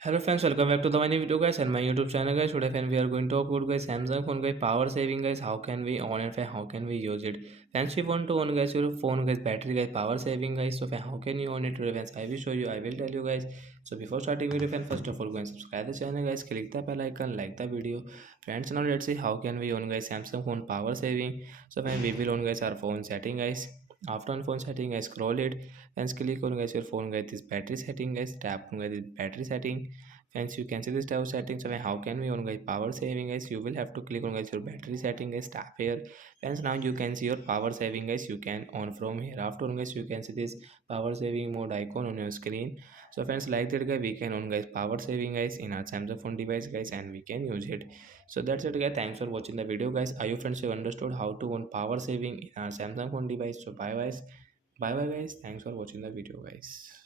Hello friends, welcome back to the new video guys and my YouTube channel guys. Today friend we are going to talk about guys Samsung phone guys power saving guys. How can we on and friend, how can we use it? Friends, we want to on guys your phone guys battery guys power saving guys. So friend, how can you on it today friends? I will show you. I will tell you guys. So before starting video friend, first of all go and subscribe the channel guys. Click the bell icon, like the video. Friends, now let's see how can we on guys Samsung phone power saving. So friend, we will on guys our phone setting guys. After on phone setting guys, scroll it and click on guys your phone guys this battery setting guys. Tap on guys this battery setting. Friends, you can see this type of settings. So how can we on guys power saving guys? You will have to click on guys your battery setting guys. Tap here. Friends, now you can see your power saving guys. You can on from here. After on guys, you can see this power saving mode icon on your screen. So friends, like that guys, we can on guys power saving guys in our Samsung phone device guys, and we can use it. So that's it guys. Thanks for watching the video guys. I hope friends you understood how to on power saving in our Samsung phone device. So bye guys. Bye bye guys. Thanks for watching the video guys.